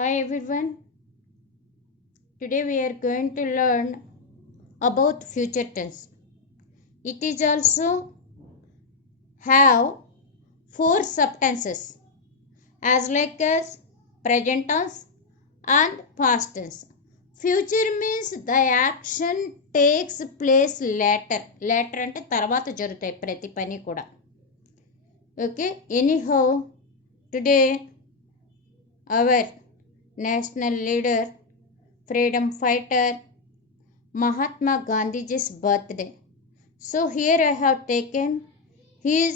Hi everyone. Today we are going to learn about future tense. It is also have four subtenses as like as present tense and past tense. Future means the action takes place later. Later అంటే తర్వాత జరుగుతాయి ప్రతి పని కూడా. Okay. Anyhow, today our national leader, freedom fighter Mahatma Gandhi's birthday. So here I have taken his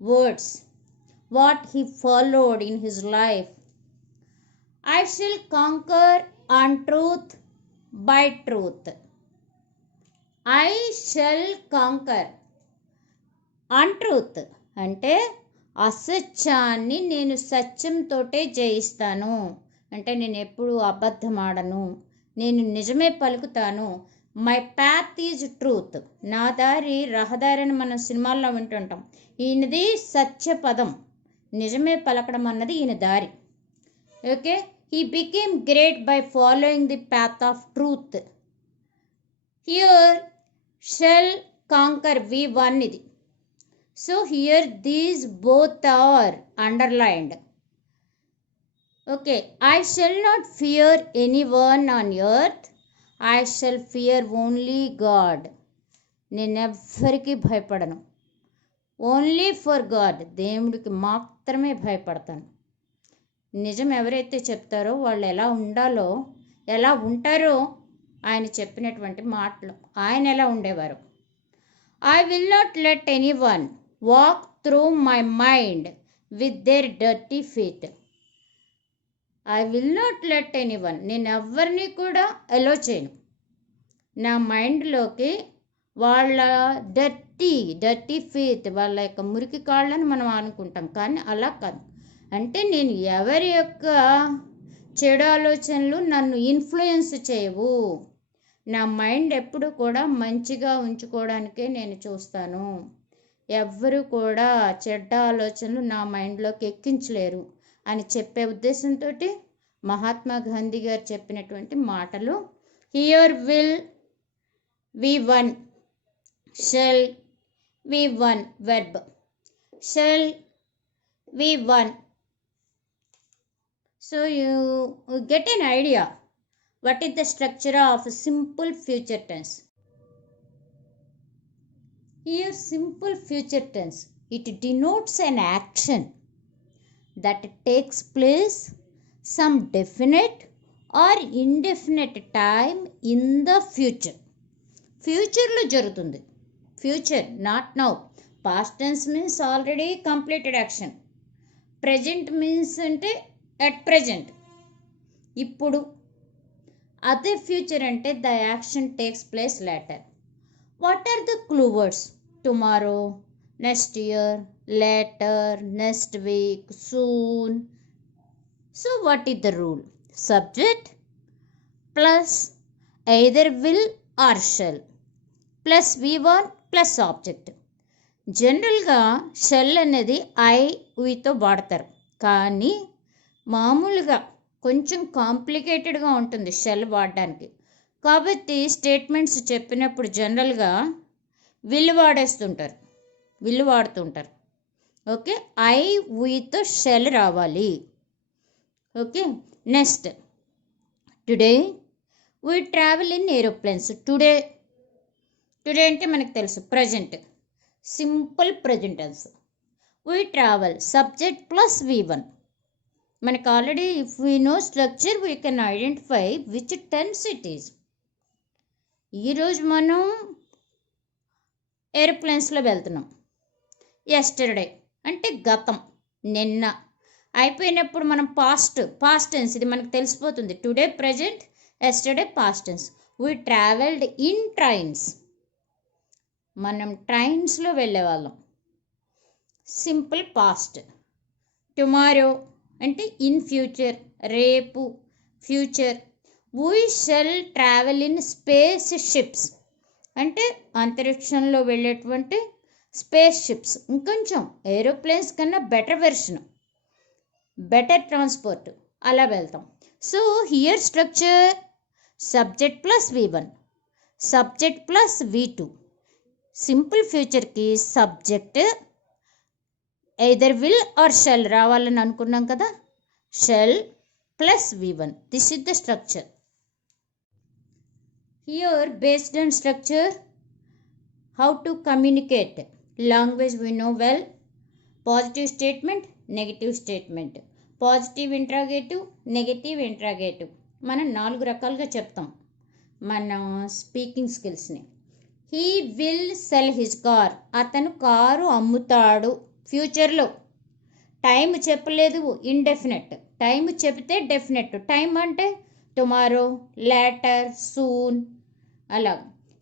words, what he followed in his life. I shall conquer untruth by truth. I shall conquer untruth అంటే అసత్యాన్ని నేను సత్యంతోటే జయిస్తాను. అంటే నేను ఎప్పుడు అబద్ధం ఆడను, నేను నిజమే పలుకుతాను. My path is truth. నా దారి రహదారి అని మనం సినిమాల్లో వింటుంటాం. ఈయనది సత్యపదం, నిజమే పలకడం అన్నది ఈయన దారి. Okay. He became great by following the path of truth. Here shall conquer V1 ఇది. So here these both are underlined. Okay. I shall not fear anyone on earth. I shall fear only God. నేను ఎవ్వరికి భయపడను. Only for God. దేవుడికి మాత్రమే భయపడతాను. నిజం ఎవరైతే చెప్తారో వాళ్ళు ఎలా ఉండాలో, ఎలా ఉంటారో ఆయన చెప్పినటువంటి మాటలు, ఆయన ఎలా ఉండేవారు. I will not let anyone walk through my mind with their dirty feet. I will not let anyone. నేను ఎవరిని కూడా అలో చేయను నా మైండ్లోకి. వాళ్ళ డర్టీ ఫేత్, వాళ్ళ యొక్క మురికి కాళ్ళని మనం అనుకుంటాం, కానీ అలా కాదు. అంటే నేను ఎవరి యొక్క చెడు ఆలోచనలు నన్ను ఇన్ఫ్లుయెన్స్ చేయవు. నా మైండ్ ఎప్పుడు కూడా మంచిగా ఉంచుకోవడానికే నేను చూస్తాను. ఎవ్వరు కూడా చెడ్డ ఆలోచనలు నా మైండ్లోకి ఎక్కించలేరు అని చెప్పే ఉద్దేశంతో మహాత్మా గాంధీ గారు చెప్పినటువంటి మాటలు. Here will V1 shall V1 verb shall V1. So you get an idea what is the structure of simple future tense. Here simple future tense, it denotes an action that takes place some definite or indefinite time in the future. ఫ్యూచర్లో జరుగుతుంది. Future, not now. Past tense means already completed action. Present means అంటే at present, ఇప్పుడు. అదే future అంటే the action takes place later. What are the clue words? Tomorrow, next year, later, next week, soon. So what is the rule? Subject plus either will or shall plus V1 plus object. జనరల్గా shall అనేది వీతో వాడతారు, కానీ మామూలుగా కొంచెం కాంప్లికేటెడ్గా ఉంటుంది shell వాడడానికి. కాబట్టి స్టేట్మెంట్స్ చెప్పినప్పుడు జనరల్గా విల్ వాడేస్తుంటారు, విల్ వాడుతుంటారు. ఓకే. వీతో షెల్ రావాలి. Okay. Next, today we travel in aeroplanes. Today అంటే మనకు తెలుసు present, simple present tense. We travel subject plus V1. మనకు already if we know structure we can identify which tense it is. ఈరోజు మనం ఏరోప్లేన్స్లో వెళ్తున్నాం. Yesterday అంటే గతం, నిన్న. అయిపోయినప్పుడు మనం పాస్ట్ టెన్స్, ఇది మనకు తెలిసిపోతుంది. Today present, yesterday past tense. We travelled in trains. మనం ట్రైన్స్లో వెళ్ళేవాళ్ళం, సింపుల్ పాస్ట్. టుమారో అంటే ఇన్ ఫ్యూచర్, రేపు, future. We shall travel in space ships అంటే అంతరిక్షంలో వెళ్ళేటువంటి స్పేస్ షిప్స్. ఇంకొంచెం ఏరోప్లేన్స్ కన్నా బెటర్ వెర్షన్, బెటర్ ట్రాన్స్పోర్ట్. అలా వెళ్తాం. So here structure subject plus V1, subject plus V2. Simple ఫ్యూచర్కి subject either will or shall రావాలని అనుకున్నాం కదా, shall plus V1. This is the structure. Here based on structure how to communicate. Language we know well. Positive statement, negative statement. Positive interrogative, negative interrogative. మనం 4 రకాలుగా చెప్తాం మన speaking స్కిల్స్ని. He will sell his car. అతను కారు అమ్ముతాడు. ఫ్యూచర్లో time చెప్పలేదు, ఇండెఫినెట్. టైం చెప్తే డెఫినెట్. టైం అంటే టుమారో, లేటర్, సూన్ అలా.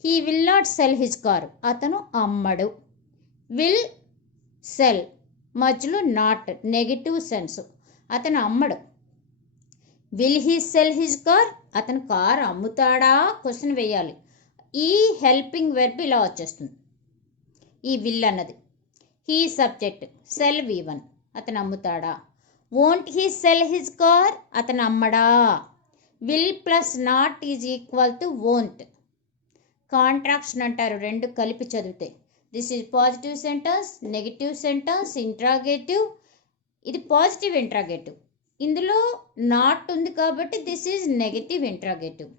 He will not sell his car. అతను అమ్మడు. విల్ సెల్ మధ్యలో నాట్, నెగిటివ్ సెన్స్. అతను అమ్మడు. Will he sell his car. అతను కార్ అమ్ముతాడా క్వశ్చన్ వేయాలి. ఈ హెల్పింగ్ వెర్బ్ ఇలా వచ్చేస్తుంది, ఈ విల్ అన్నది. He subject, sell V1. అతను అమ్ముతాడా. Won't he sell his car. అతను అమ్మడా. Will plus not is equal to won't. Contraction అంటారు రెండు కలిపి చదివితే. This is positive sentence, negative sentence, interrogative. ఇది పాజిటివ్ ఇంట్రాగేటివ్. ఇందులో నాట్ ఉంది కాబట్టి this is negative interrogative.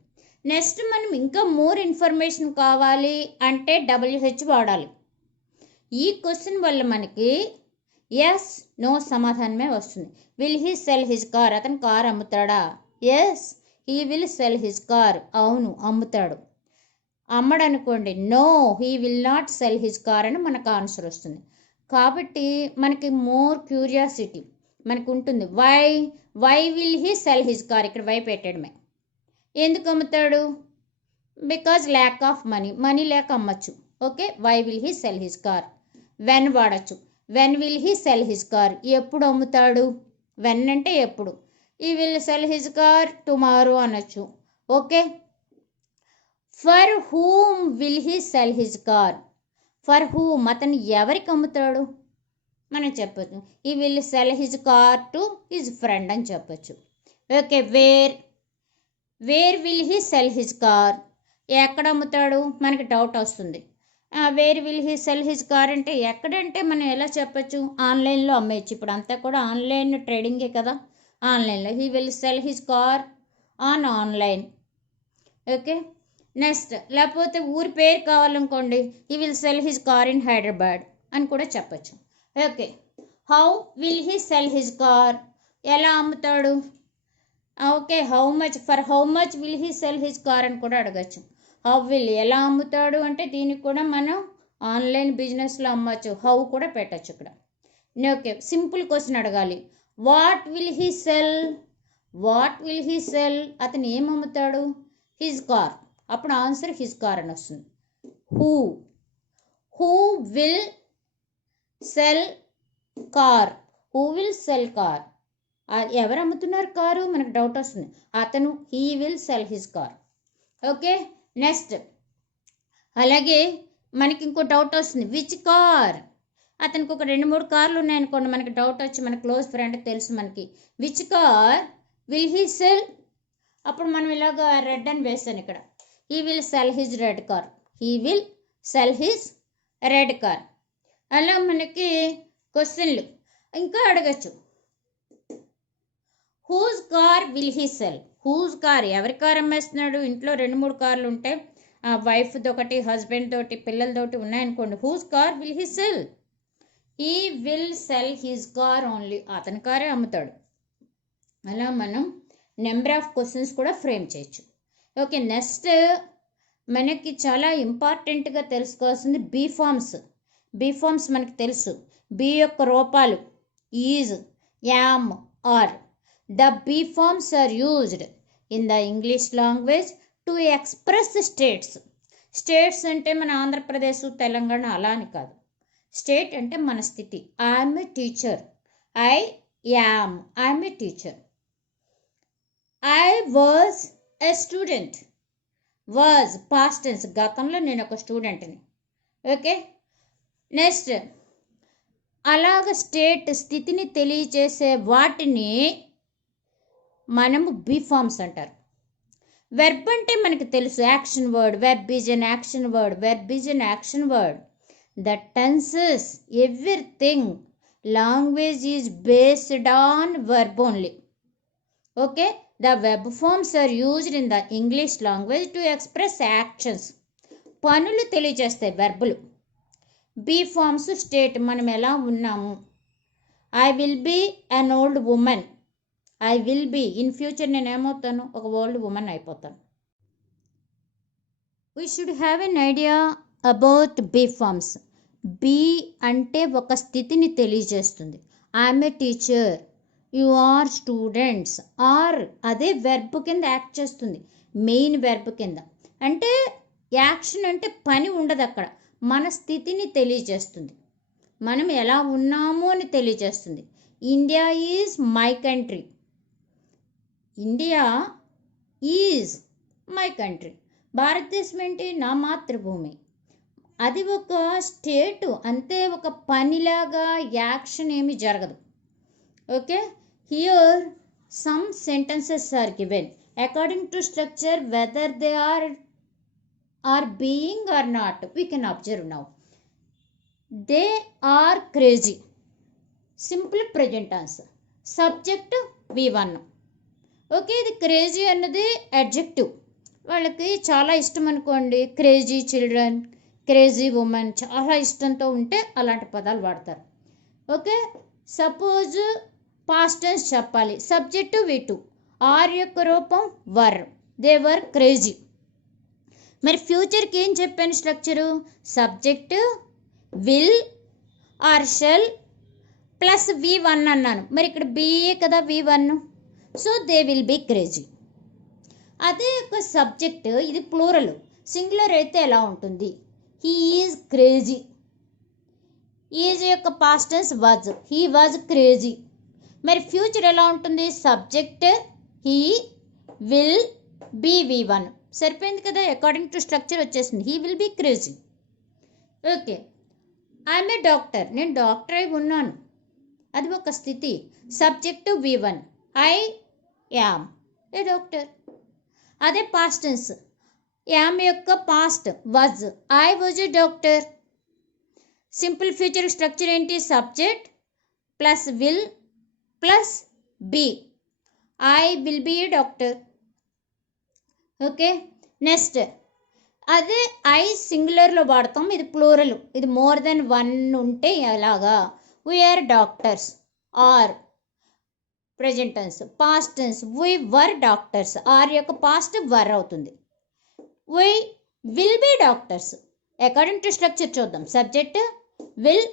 Next మనం ఇంకా మోర్ ఇన్ఫర్మేషన్ కావాలి అంటే WH వాడాలి. ఈ క్వశ్చన్ వల్ల మనకి ఎస్ నో సమాధానమే వస్తుంది. Will he sell his car. అతను కార్ అమ్ముతాడా. Yes he will sell his car. అవును అమ్ముతాడు. అమ్మడనుకోండి no he will not sell his car అని మనకు ఆన్సర్ వస్తుంది. కాబట్టి మనకి మోర్ క్యూరియాసిటీ మనకు ఉంటుంది. Why will he sell his car. ఇక్కడ వై పెట్టడమే. ఎందుకు అమ్ముతాడు. Because lack of money. Money లేక అమ్మచ్చు. Okay, why will he sell his car. When వాడచ్చు. When will he sell his car. ఎప్పుడు అమ్ముతాడు. వెన్ అంటే ఎప్పుడు. He will sell his car tomorrow అనొచ్చు. Okay. For whom will he sell his car. For whom అతను ఎవరికి అమ్ముతాడు మనం చెప్పచ్చు. He will sell his car to his friend అని చెప్పచ్చు. Okay. Where will he sell his car. ఎక్కడ అమ్ముతాడు మనకి డౌట్ వస్తుంది. Where will he sell his car అంటే ఎక్కడంటే మనం ఎలా చెప్పచ్చు. ఆన్లైన్లో అమ్మేయచ్చు. ఇప్పుడు అంతా కూడా ఆన్లైన్ ట్రేడింగే కదా. ఆన్లైన్లో he will sell his car on online. Okay. Next లేకపోతే ఊరి పేరు కావాలనుకోండి he will sell his car in Hyderabad అని కూడా చెప్పచ్చు. Okay. How will he sell his car. ఎలా అమ్ముతాడు. Okay. How much, for how much will he sell his car అని కూడా అడగచ్చు. హౌ విల్ ఎలా అమ్ముతాడు అంటే దీనికి కూడా మనం ఆన్లైన్ బిజినెస్లో అమ్మచ్చు. హౌ కూడా పెట్టచ్చు ఇక్కడ. ఓకే. సింపుల్ క్వశ్చన్ అడగాలి. What will he cell. What will he cell. అతను ఏం అమ్ముతాడు. His car. అప్పుడు ఆన్సర్ హిజ్ కార్ అని వస్తుంది. Who will sell car. Who will sell car. ఎవరు అమ్ముతున్నారు కారు మనకు డౌట్ వస్తుంది. అతను he will sell his car. Okay. Next అలాగే మనకి ఇంకో డౌట్ వస్తుంది. Which car. అతనికి ఒక 2-3 కార్లు ఉన్నాయనుకోండి మనకి డౌట్ వచ్చి మన క్లోజ్ ఫ్రెండ్ తెలుసు మనకి. Which car will he sell. అప్పుడు మనం ఇలాగ రెడ్ అని వేస్తాను ఇక్కడ. He will sell his red car. He will sell his red car. అలా మనకి క్వశ్చన్లు ఇంకా అడగచ్చు. Whose car will he sell. Whose car ఎవరి కార్ అమ్మేస్తున్నాడు. ఇంట్లో 2-3 కార్లు ఉంటే వైఫ్ది ఒకటి, హస్బెండ్ తోటి, పిల్లలతోటి ఉన్నాయనుకోండి. Whose car will he sell. He will sell his car only. అతని కారే అమ్ముతాడు. అలా మనం నెంబర్ ఆఫ్ క్వశ్చన్స్ కూడా ఫ్రేమ్ చేయొచ్చు. ఓకే. నెక్స్ట్ మనకి చాలా ఇంపార్టెంట్గా తెలుసుకోవాల్సింది బీ ఫార్మ్స్. బీ ఫార్మ్స్ మనకి తెలుసు. బీ యొక్క రూపాలు is, am, are. The be forms are used in the English language to express states. States అంటే మన ఆంధ్రప్రదేశ్, తెలంగాణ అలా అని కాదు. స్టేట్ అంటే మన స్థితి. I'm a teacher. I'm a teacher. I was a student. Was past tense, గతంలో నేను ఒక స్టూడెంట్ని. ఓకే. నెక్స్ట్ అలాగ స్టేట్ స్థితిని తెలియచేసే వాటిని మనము బీ ఫార్మ్స్ అంటారు. వెర్బ్ అంటే మనకు తెలుసు, action word, verb is an action word, verb is an action word. The tenses, everything, language is based on verb only. Okay, the verb forms are used in the English language to express actions. పనులు తెలియజేస్తాయి వెర్బులు. Be forms state మనం ఎలా ఉన్నాము. I will be an old woman. I will be, in future నేను ఏమవుతాను, ఒక old woman అయిపోతాను. We should have an idea about be forms. Be అంటే ఒక స్థితిని తెలియజేస్తుంది. I'm a teacher, you are students. Are అదే వెర్బ్ కింద యాక్ట్ చేస్తుంది, మెయిన్ వెర్బ్ కింద. అంటే యాక్షన్ అంటే పని ఉండదు అక్కడ, మన స్థితిని తెలియజేస్తుంది, మనం ఎలా ఉన్నాము అని తెలియజేస్తుంది. India is my country. India is my country. భారతదేశం ఏంటి, నా మాతృభూమి. అది ఒక స్టేటు అంతే, ఒక పనిలాగా యాక్షన్ ఏమీ జరగదు. Okay, here some sentences are given according to structure whether they are being or not. We can observe now. They are crazy. Simple present tense. Subject V1. Okay, ఇది క్రేజీ అన్నది అడ్జెక్టివ్. వాళ్ళకి చాలా ఇష్టం అనుకోండి, crazy children, crazy women, చాలా ఇష్టంతో ఉంటే అలాంటి పదాలు వాడతారు. ఓకే, సపోజ్ పాస్ట్ టెన్స్ చెప్పాలి, సబ్జెక్ట్ V2, ఆర్ యొక్క రూపం వర్, దే వర్ క్రేజీ. మరి ఫ్యూచర్కి ఏం చెప్పాను structure, subject will or shall plus V1 అన్నాను. మరి ఇక్కడ బీఏ కదా V1, so they will be crazy. అదే ఒక సబ్జెక్ట్, ఇది ప్లూరల్, సింగులర్ అయితే ఎలా ఉంటుంది, హీ ఈజ్ క్రేజీ. ఈజ్ యొక్క past tense was, he was crazy. మరి ఫ్యూచర్ ఎలా ఉంటుంది, subject he will be V1. సరిపోయింది కదా, అకార్డింగ్ టు స్ట్రక్చర్ వచ్చేసింది, he will be crazy. Okay, I'm a doctor, నేను డాక్టర్ అయి ఉన్నాను, అది ఒక స్థితి, subject V1, I am a doctor. అదే పాస్ట్ టెన్స్, యామ్ యొక్క past was, I was a doctor. Simple future structure ఏంటి, subject plus will plus be, I will be a doctor. Okay, next అదే I సింగులర్లో వాడతాం, ఇది plural, ఇది more than one ఉంటే ఎలాగా, we are doctors. Are present tense, past tense we were doctors, are యొక్క past were అవుతుంది. We will be doctors. According to structure చూద్దాం, subject will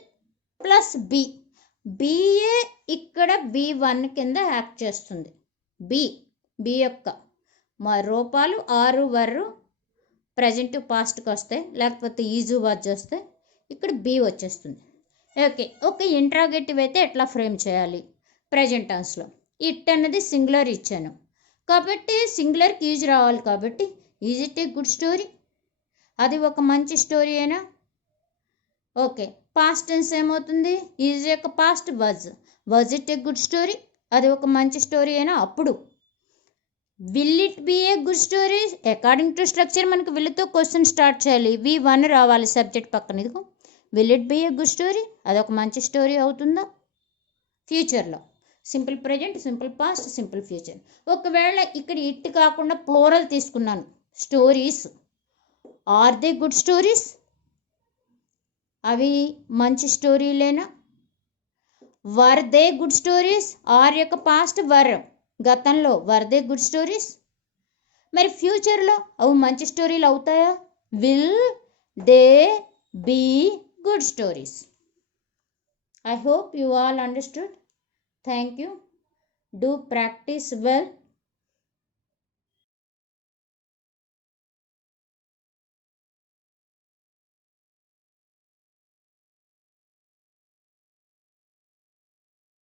plus be, be ఇక్కడ B1 కింద యాక్ట్ చేస్తుంది. B యొక్క మా రూపాలు ఆరు వర్రు ప్రజెంట్ పాస్ట్కి వస్తాయి, లేకపోతే ఈజు వాజ్ వస్తే ఇక్కడ బి వచ్చేస్తుంది. ఓకే, ఒక ఇంట్రాగేటివ్ అయితే ఎట్లా ఫ్రేమ్ చేయాలి, ప్రజెంట్ టెన్స్లో ఇట్ అన్నది సింగులర్ ఇచ్చాను కాబట్టి సింగులర్కి ఈజ్ రావాలి, కాబట్టి is it a good story, అది ఒక మంచి స్టోరీ అయినా. ఓకే, పాస్ట్ టెన్స్ ఏమవుతుంది, ఈజ్ యొక్క past was it a good story, అది ఒక మంచి స్టోరీ అయినా. అప్పుడు will it be a good story, according to structure మనకు విల్తో క్వశ్చన్ స్టార్ట్ చేయాలి, V1 రావాలి సబ్జెక్ట్ పక్కన. ఇదిగో will it be a good story, అదొక మంచి స్టోరీ అవుతుందా ఫ్యూచర్లో. Simple present, simple past, simple future. ఒకవేళ ఇక్కడ ఇట్ కాకుండా ప్లూరల్ తీసుకున్నాను, stories, are they good stories, అవి మంచి స్టోరీలేనా. Were they good stories, are యొక్క పాస్ట్ వర్, గతంలో వర్ దే గుడ్ స్టోరీస్. మరి ఫ్యూచర్లో అవి మంచి స్టోరీలు అవుతాయా, will they be good stories. I hope you all understood. Thank you. Do practice well.